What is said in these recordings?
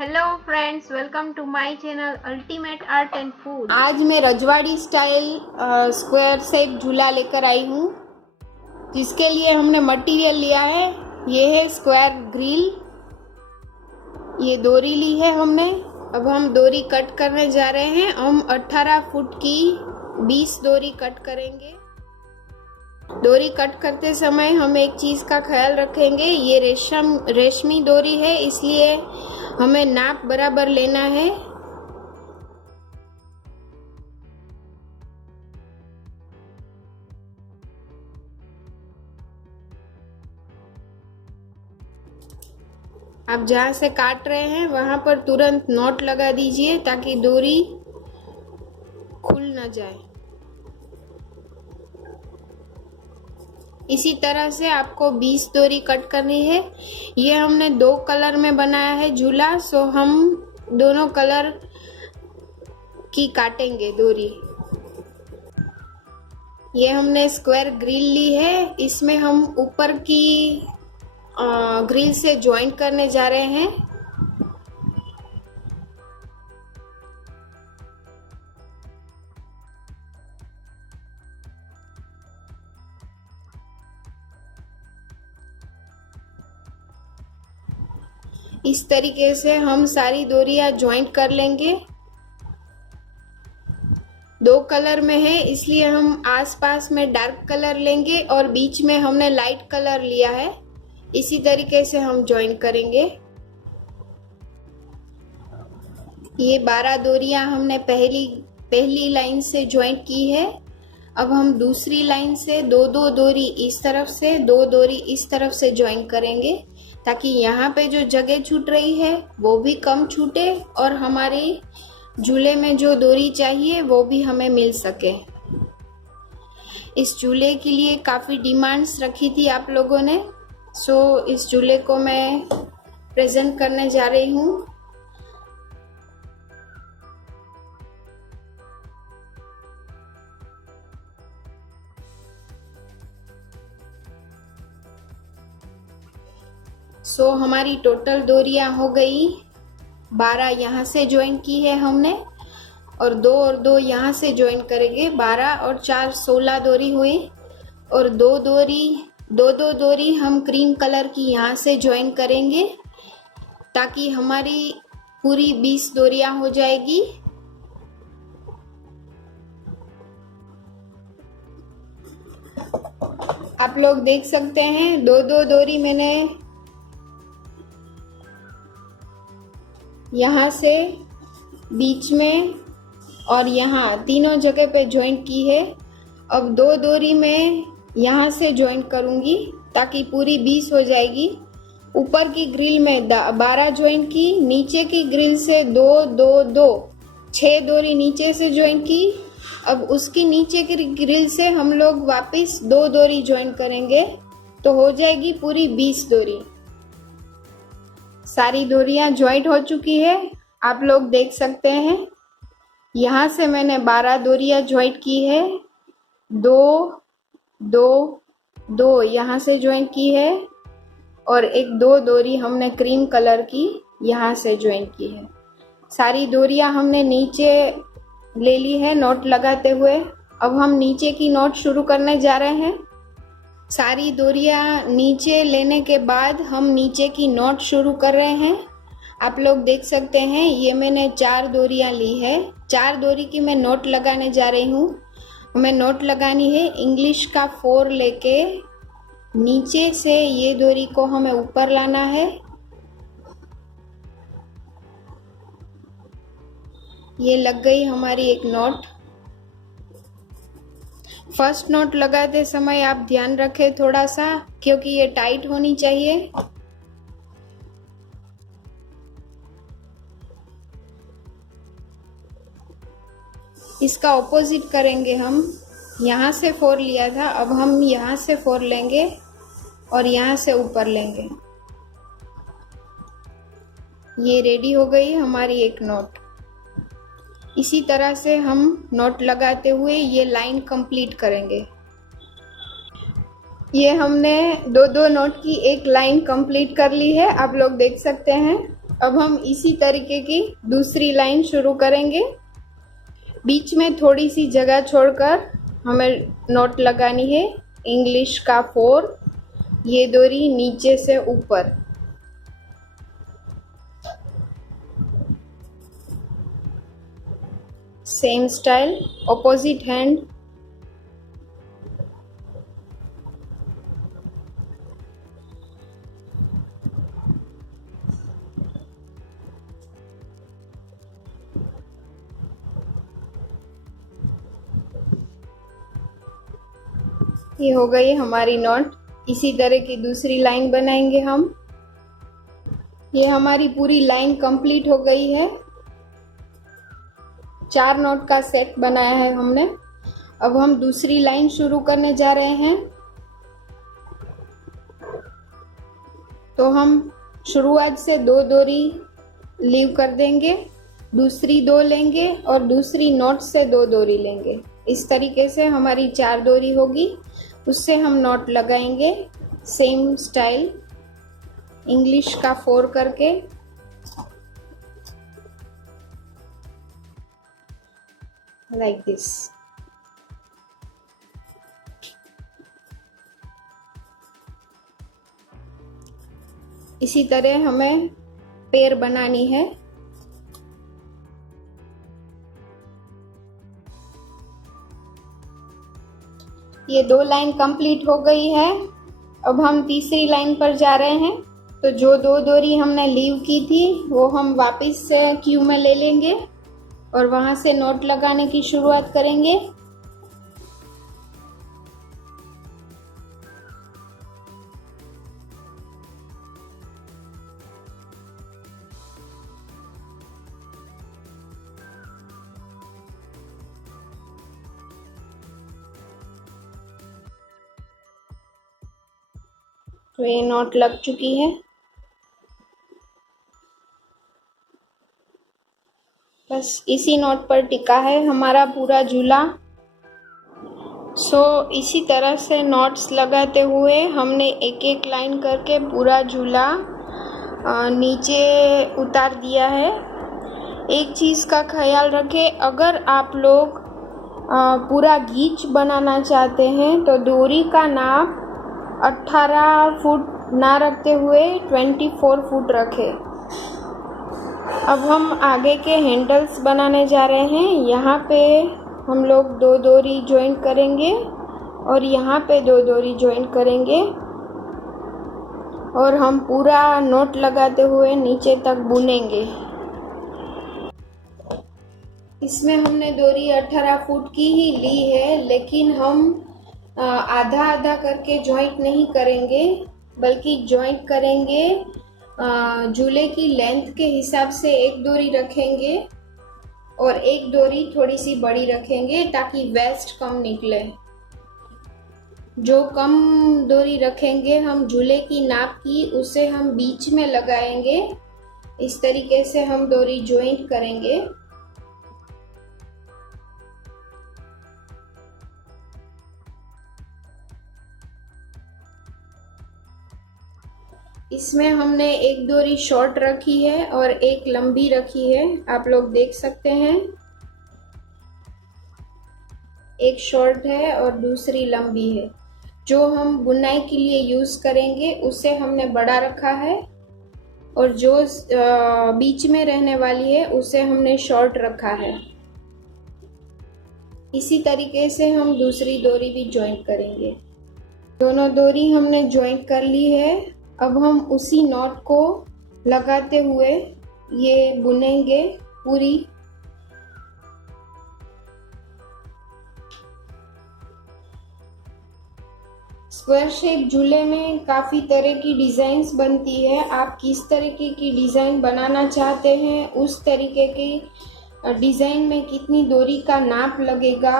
Hello friends, welcome to my channel ultimate art and food. आज मैं रजवाड़ी style square shape झूला लेकर आई हूँ, जिसके लिए हमने मटेरियल लिया है। ये है स्क्वायर ग्रिल, ये डोरी ली है हमने। अब हम डोरी कट करने जा रहे हैं। हम 18 फुट की 20 डोरी कट करेंगे। डोरी कट करते समय हम एक चीज़ का ख्याल रखेंगे, ये रेशमी डोरी है, इसलिए हमें नाप बराबर लेना है। आप जहाँ से काट रहे हैं वहाँ पर तुरंत नॉट लगा दीजिए ताकि डोरी खुल ना जाए। इसी तरह से आपको 20 डोरी कट करनी है। ये हमने 2 कलर में बनाया है झूला, सो हम दोनों कलर की काटेंगे डोरी। ये हमने स्क्वायर ग्रिल ली है, इसमें हम ऊपर की ग्रिल से ज्वाइंट करने जा रहे हैं। इस तरीके से हम सारी डोरियां ज्वाइंट कर लेंगे। 2 कलर में है, इसलिए हम आसपास में डार्क कलर लेंगे और बीच में हमने लाइट कलर लिया है। इसी तरीके से हम ज्वाइन करेंगे। ये 12 डोरियां हमने पहली लाइन से ज्वाइंट की है। अब हम दूसरी लाइन से 2-2 डोरी इस तरफ से, 2 डोरी इस तरफ से ज्वाइन करेंगे, ताकि यहाँ पे जो जगह छूट रही है वो भी कम छूटे और हमारे झूले में जो डोरी चाहिए वो भी हमें मिल सके। इस झूले के लिए काफ़ी डिमांड्स रखी थी आप लोगों ने, सो इस झूले को मैं प्रेजेंट करने जा रही हूँ। सो हमारी टोटल डोरियां हो गई 12। यहाँ से ज्वाइन की है हमने और 2 और 2 यहाँ से ज्वाइन करेंगे। 12 और 4 16 डोरी हुई और 2 डोरी हम क्रीम कलर की यहाँ से ज्वाइन करेंगे, ताकि हमारी पूरी 20 डोरियां हो जाएगी। आप लोग देख सकते हैं 2-2 डोरी मैंने यहाँ से बीच में और यहाँ तीनों जगह पे ज्वाइंट की है। अब 2 डोरी मैं यहाँ से ज्वाइंट करूँगी ताकि पूरी 20 हो जाएगी। ऊपर की ग्रिल में 12 ज्वाइंट की, नीचे की ग्रिल से 2-2-2 6 डोरी नीचे से ज्वाइंट की। अब उसकी नीचे की ग्रिल से हम लोग वापस 2 डोरी ज्वाइंट करेंगे, तो हो जाएगी पूरी 20 डोरी। सारी डोरियां ज्वाइंट हो चुकी है, आप लोग देख सकते हैं। यहाँ से मैंने 12 डोरियां ज्वाइंट की है, 2-2-2 यहाँ से ज्वाइंट की है और 1-2 डोरी हमने क्रीम कलर की यहाँ से ज्वाइंट की है। सारी डोरियां हमने नीचे ले ली है नॉट लगाते हुए। अब हम नीचे की नॉट शुरू करने जा रहे हैं। सारी डोरियां नीचे लेने के बाद हम नीचे की नॉट शुरू कर रहे हैं। आप लोग देख सकते हैं, ये मैंने 4 डोरियां ली है। 4 डोरी की मैं नॉट लगाने जा रही हूँ। हमें नॉट लगानी है इंग्लिश का 4 लेके नीचे से ये डोरी को हमें ऊपर लाना है। ये लग गई हमारी एक नॉट। फर्स्ट नॉट लगाते समय आप ध्यान रखें थोड़ा सा, क्योंकि ये टाइट होनी चाहिए। इसका ऑपोजिट करेंगे हम। यहाँ से 4 लिया था, अब हम यहाँ से 4 लेंगे और यहाँ से ऊपर लेंगे। ये रेडी हो गई हमारी एक नॉट। इसी तरह से हम नॉट लगाते हुए ये लाइन कंप्लीट करेंगे। ये हमने 2-2 नॉट की एक लाइन कंप्लीट कर ली है, आप लोग देख सकते हैं। अब हम इसी तरीके की दूसरी लाइन शुरू करेंगे। बीच में थोड़ी सी जगह छोड़कर हमें नॉट लगानी है। इंग्लिश का 4, ये डोरी नीचे से ऊपर। Same style, opposite hand. ये हो गई हमारी नॉट। इसी तरह की दूसरी लाइन बनाएंगे हम। ये हमारी पूरी लाइन कंप्लीट हो गई है। 4 नॉट का सेट बनाया है हमने। अब हम दूसरी लाइन शुरू करने जा रहे हैं। तो हम शुरुआत से 2 डोरी लीव कर देंगे, दूसरी 2 लेंगे और दूसरी नॉट से 2 डोरी लेंगे। इस तरीके से हमारी 4 डोरी होगी, उससे हम नॉट लगाएंगे। सेम स्टाइल, इंग्लिश का 4 करके। Like this. इसी तरह हमें पेयर बनानी है। ये 2 लाइन कंप्लीट हो गई है। अब हम तीसरी लाइन पर जा रहे हैं। तो जो 2 डोरी हमने लीव की थी वो हम वापस से क्यू में ले लेंगे और वहां से नॉट लगाने की शुरुआत करेंगे। तो ये नॉट लग चुकी है। बस इसी नॉट पर टिका है हमारा पूरा झूला। इसी तरह से नॉट्स लगाते हुए हमने एक एक लाइन करके पूरा झूला नीचे उतार दिया है। एक चीज़ का ख्याल रखें, अगर आप लोग पूरा गीच बनाना चाहते हैं तो डोरी का नाप 18 फुट ना रखते हुए 24 फुट रखें। अब हम आगे के हैंडल्स बनाने जा रहे हैं। यहाँ पे हम लोग 2 डोरी ज्वाइन करेंगे और यहाँ पे 2 डोरी ज्वाइन करेंगे और हम पूरा नॉट लगाते हुए नीचे तक बुनेंगे। इसमें हमने डोरी 18 फुट की ही ली है, लेकिन हम आधा आधा करके जॉइंट नहीं करेंगे, बल्कि जॉइंट करेंगे झूले की लेंथ के हिसाब से। एक डोरी रखेंगे और एक डोरी थोड़ी सी बड़ी रखेंगे ताकि वेस्ट कम निकले। जो कम डोरी रखेंगे हम झूले की नाप की, उसे हम बीच में लगाएंगे। इस तरीके से हम डोरी जॉइंट करेंगे। इसमें हमने एक डोरी शॉर्ट रखी है और एक लंबी रखी है, आप लोग देख सकते हैं। एक शॉर्ट है और दूसरी लंबी है। जो हम बुनाई के लिए यूज करेंगे उसे हमने बड़ा रखा है और जो बीच में रहने वाली है उसे हमने शॉर्ट रखा है। इसी तरीके से हम दूसरी डोरी भी ज्वाइंट करेंगे। दोनों डोरी हमने ज्वाइंट कर ली है। अब हम उसी नॉट को लगाते हुए ये बुनेंगे पूरी। स्क्वायर शेप झूले में काफ़ी तरह की डिज़ाइंस बनती है। आप किस तरीके की डिज़ाइन बनाना चाहते हैं, उस तरीके की डिज़ाइन में कितनी डोरी का नाप लगेगा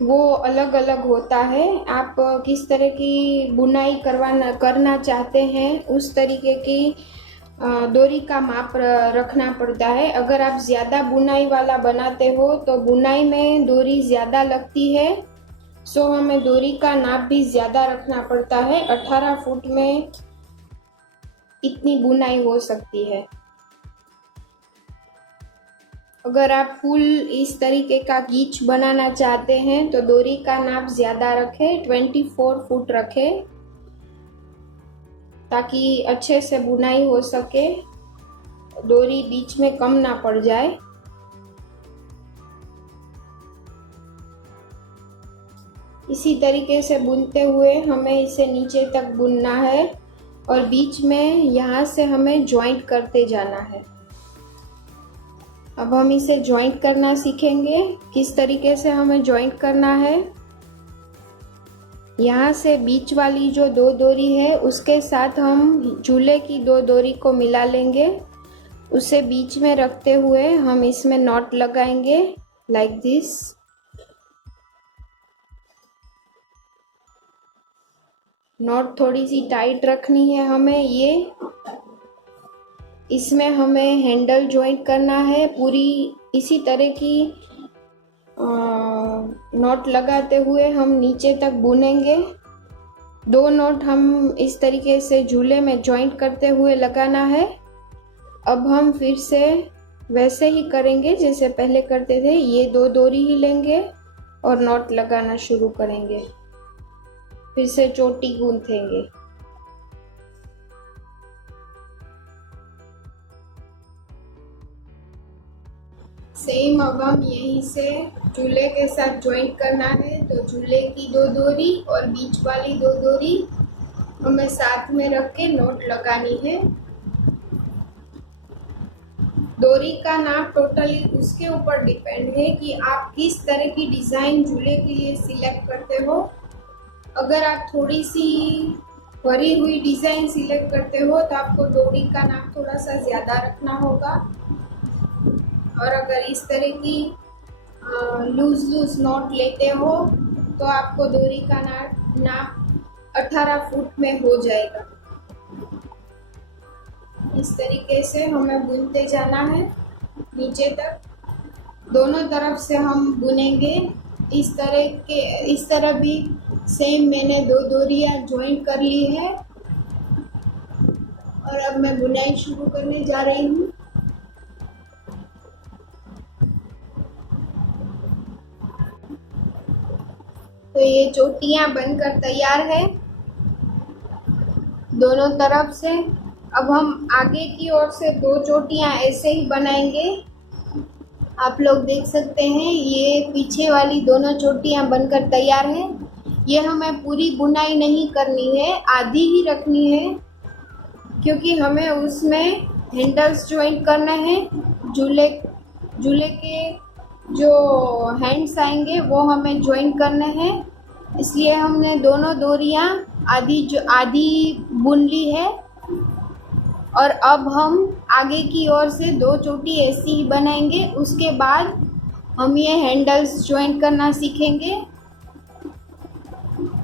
वो अलग अलग होता है। आप किस तरह की बुनाई करना चाहते हैं, उस तरीके की डोरी का माप रखना पड़ता है। अगर आप ज़्यादा बुनाई वाला बनाते हो तो बुनाई में डोरी ज़्यादा लगती है, हमें डोरी का नाप भी ज़्यादा रखना पड़ता है। 18 फुट में इतनी बुनाई हो सकती है। अगर आप फुल इस तरीके का गीच बनाना चाहते हैं तो डोरी का नाप ज़्यादा रखें, 24 फुट रखें, ताकि अच्छे से बुनाई हो सके, डोरी बीच में कम ना पड़ जाए। इसी तरीके से बुनते हुए हमें इसे नीचे तक बुनना है और बीच में यहाँ से हमें जॉइंट करते जाना है। अब हम इसे जॉइंट करना सीखेंगे। किस तरीके से हमें जॉइंट करना है, यहाँ से बीच वाली जो 2 डोरी है उसके साथ हम झूले की 2 डोरी को मिला लेंगे। उसे बीच में रखते हुए हम इसमें नॉट लगाएंगे लाइक दिस। नॉट थोड़ी सी टाइट रखनी है हमें। ये इसमें हमें हैंडल जॉइंट करना है। पूरी इसी तरह की नॉट लगाते हुए हम नीचे तक बुनेंगे। 2 नॉट हम इस तरीके से झूले में जॉइंट करते हुए लगाना है। अब हम फिर से वैसे ही करेंगे जैसे पहले करते थे। ये 2 डोरी ही लेंगे और नॉट लगाना शुरू करेंगे। फिर से चोटी गूंथेंगे। सेम अब हम यहीं से झूले के साथ जॉइंट करना है। तो झूले की 2 डोरी और बीच वाली 2 डोरी हमें साथ में रख के नॉट लगानी है। डोरी का नाप टोटली उसके ऊपर डिपेंड है कि आप किस तरह की डिज़ाइन झूले के लिए सिलेक्ट करते हो। अगर आप थोड़ी सी भरी हुई डिज़ाइन सिलेक्ट करते हो तो आपको डोरी का नाप थोड़ा सा ज़्यादा रखना होगा, और अगर इस तरह की लूज नॉट लेते हो तो आपको डोरी का नाप 18 फुट में हो जाएगा। इस तरीके से हमें बुनते जाना है नीचे तक। दोनों तरफ से हम बुनेंगे। इस तरह भी सेम मैंने 2 डोरियां ज्वाइन कर ली है और अब मैं बुनाई शुरू करने जा रही हूँ। तो ये चोटियां बनकर तैयार है दोनों तरफ से। अब हम आगे की ओर से 2 चोटियां ऐसे ही बनाएंगे। आप लोग देख सकते हैं ये पीछे वाली दोनों चोटियां बनकर तैयार है। ये हमें पूरी बुनाई नहीं करनी है, आधी ही रखनी है, क्योंकि हमें उसमें हैंडल्स ज्वाइंट करना है। झूले के जो हैंड्स आएंगे वो हमें ज्वाइंट करने हैं। इसलिए हमने दोनों डोरियां आधी बुन ली है। और अब हम आगे की ओर से 2 चोटी ऐसी ही बनाएंगे। उसके बाद हम ये हैंडल्स ज्वाइंट करना सीखेंगे।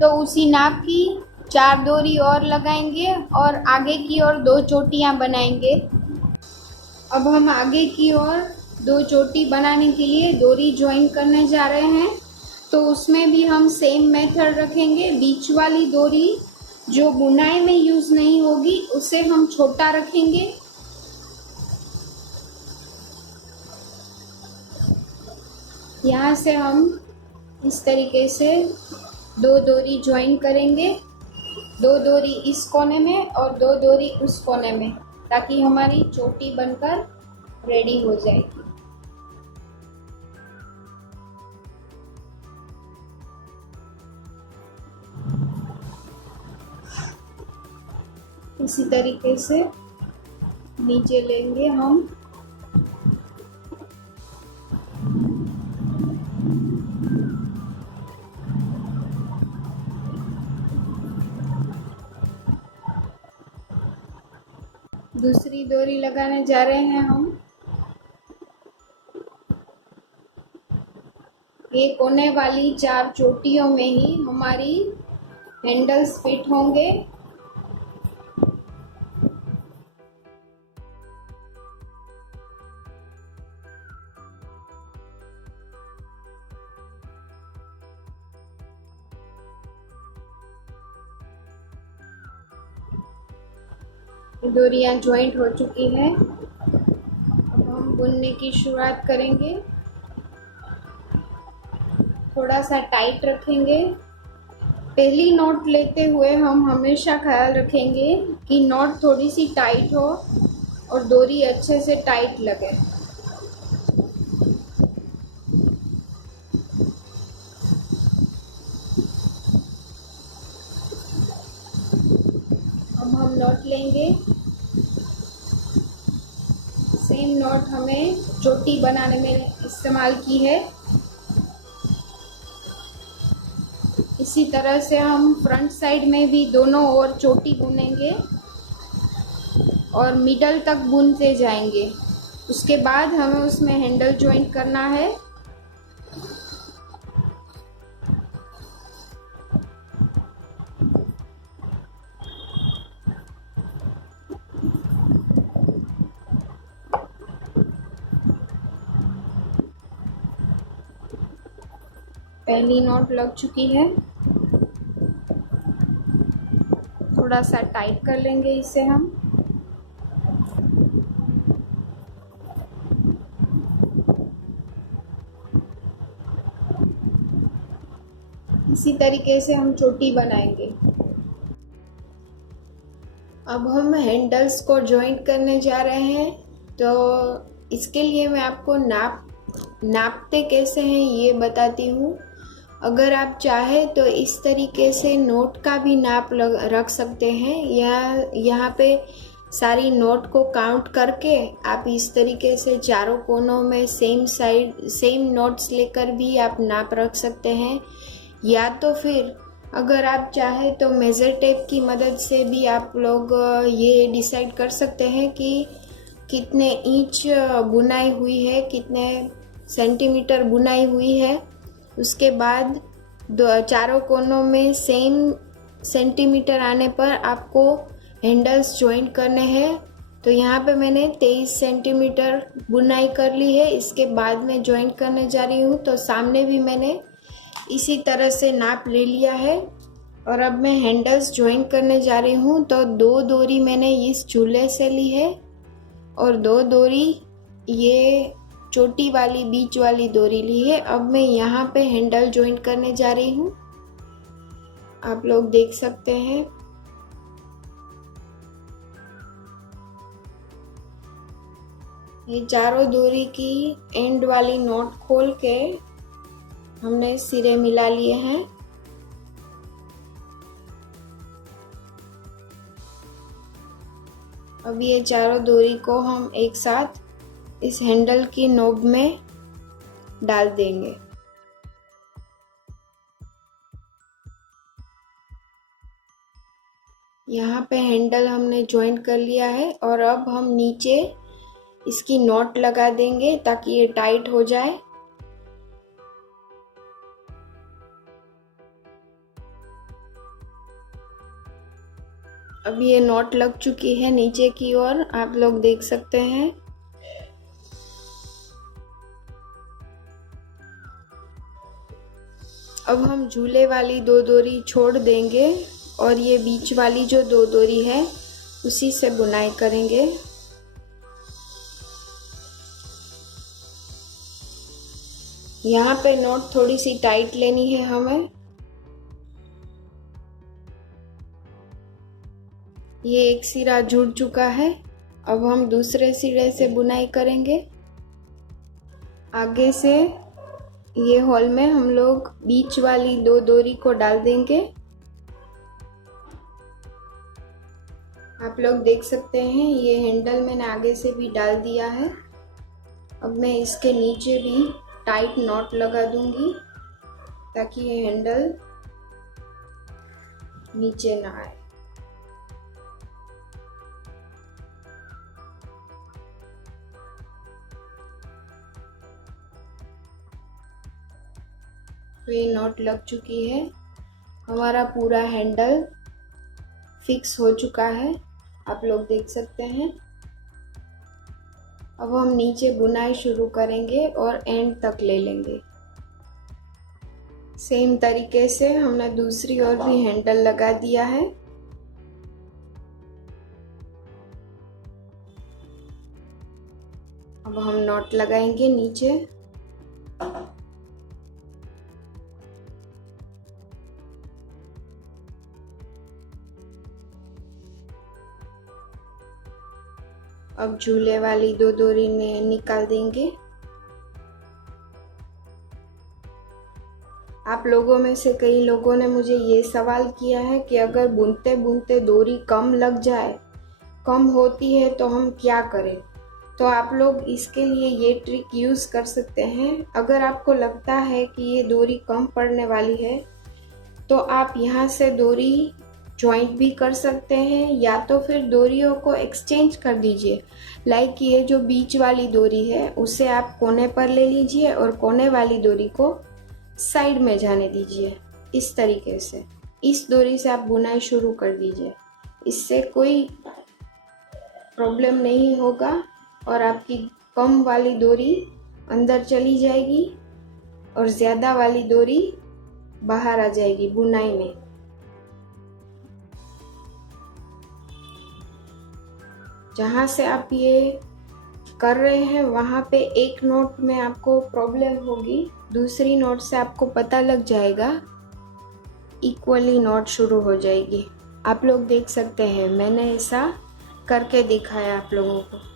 तो उसी नाप की 4 डोरी और लगाएंगे और आगे की ओर 2 चोटियां बनाएंगे। अब हम आगे की ओर 2 चोटी बनाने के लिए डोरी ज्वाइंट करने जा रहे हैं। तो उसमें भी हम सेम मेथड रखेंगे। बीच वाली डोरी जो बुनाई में यूज़ नहीं होगी उसे हम छोटा रखेंगे। यहाँ से हम इस तरीके से 2 डोरी ज्वाइन करेंगे, 2 डोरी इस कोने में और 2 डोरी उस कोने में, ताकि हमारी चोटी बनकर रेडी हो जाएगी। इसी तरीके से नीचे लेंगे हम। दूसरी डोरी लगाने जा रहे हैं हम। ये कोने वाली 4 चोटियों में ही हमारी हैंडल्स फिट होंगे। डोरियां ज्वाइंट हो चुकी है। अब हम बुनने की शुरुआत करेंगे। थोड़ा सा टाइट रखेंगे। पहली नॉट लेते हुए हम हमेशा ख्याल रखेंगे कि नॉट थोड़ी सी टाइट हो और डोरी अच्छे से टाइट लगे। अब हम नॉट लेंगे। सेम नॉट हमें चोटी बनाने में इस्तेमाल की है। इसी तरह से हम फ्रंट साइड में भी दोनों ओर चोटी बुनेंगे और मिडल तक बुनते जाएंगे। उसके बाद हमें उसमें हैंडल ज्वाइंट करना है। पहली नॉट लग चुकी है। थोड़ा सा टाइट कर लेंगे इसे हम। इसी तरीके से हम चोटी बनाएंगे। अब हम हैंडल्स को जॉइंट करने जा रहे हैं, तो इसके लिए मैं आपको नापते कैसे हैं ये बताती हूँ। अगर आप चाहे तो इस तरीके से नोट का भी नाप रख सकते हैं, या यहाँ पे सारी नोट को काउंट करके आप इस तरीके से चारों कोनों में सेम नोट्स लेकर भी आप नाप रख सकते हैं। या तो फिर अगर आप चाहे तो मेज़र टेप की मदद से भी आप लोग ये डिसाइड कर सकते हैं कि कितने इंच बुनाई हुई है, कितने सेंटीमीटर बुनाई हुई है। उसके बाद चारों कोनों में सेम सेंटीमीटर आने पर आपको हैंडल्स ज्वाइंट करने हैं। तो यहाँ पे मैंने 23 सेंटीमीटर बुनाई कर ली है। इसके बाद मैं ज्वाइंट करने जा रही हूँ, तो सामने भी मैंने इसी तरह से नाप ले लिया है। और अब मैं हैंडल्स ज्वाइंट करने जा रही हूँ। तो 2 डोरी मैंने इस झूले से ली है और 2 डोरी ये छोटी वाली बीच वाली डोरी ली है। अब मैं यहाँ पे हैंडल ज्वाइंट करने जा रही हूँ, आप लोग देख सकते हैं। ये चारों डोरी की एंड वाली नॉट खोल के हमने सिरे मिला लिए हैं। अब ये चारों डोरी को हम एक साथ इस हैंडल की नोब में डाल देंगे। यहाँ पे हैंडल हमने ज्वाइंट कर लिया है और अब हम नीचे इसकी नॉट लगा देंगे ताकि ये टाइट हो जाए। अब ये नॉट लग चुकी है नीचे की ओर, आप लोग देख सकते हैं। अब हम झूले वाली 2 डोरी छोड़ देंगे और ये बीच वाली जो 2 डोरी है उसी से बुनाई करेंगे। यहाँ पे नॉट थोड़ी सी टाइट लेनी है हमें। ये एक सिरा जुड़ चुका है। अब हम दूसरे सिरे से बुनाई करेंगे। आगे से ये होल में हम लोग बीच वाली 2 डोरी को डाल देंगे। आप लोग देख सकते हैं ये हैंडल मैंने आगे से भी डाल दिया है। अब मैं इसके नीचे भी टाइट नॉट लगा दूंगी ताकि ये हैंडल नीचे ना आए। तो ये नॉट लग चुकी है। हमारा पूरा हैंडल फिक्स हो चुका है, आप लोग देख सकते हैं। अब हम नीचे बुनाई शुरू करेंगे और एंड तक ले लेंगे। सेम तरीके से हमने दूसरी ओर भी हैंडल लगा दिया है। अब अब हम नॉट लगाएंगे नीचे। अब झूले वाली 2 डोरी में निकाल देंगे। आप लोगों में से कई लोगों ने मुझे ये सवाल किया है कि अगर बुनते बुनते डोरी कम लग जाए, कम होती है तो हम क्या करें। तो आप लोग इसके लिए ये ट्रिक यूज़ कर सकते हैं। अगर आपको लगता है कि ये डोरी कम पड़ने वाली है तो आप यहाँ से डोरी जॉइंट भी कर सकते हैं, या तो फिर डोरियों को एक्सचेंज कर दीजिए। लाइक ये जो बीच वाली डोरी है उसे आप कोने पर ले लीजिए और कोने वाली डोरी को साइड में जाने दीजिए। इस तरीके से इस डोरी से आप बुनाई शुरू कर दीजिए। इससे कोई प्रॉब्लम नहीं होगा और आपकी कम वाली डोरी अंदर चली जाएगी और ज़्यादा वाली डोरी बाहर आ जाएगी बुनाई में। जहाँ से आप ये कर रहे हैं वहाँ पे एक नोट में आपको प्रॉब्लम होगी, दूसरी नोट से आपको पता लग जाएगा, इक्वली नोट शुरू हो जाएगी। आप लोग देख सकते हैं, मैंने ऐसा करके दिखाया आप लोगों को।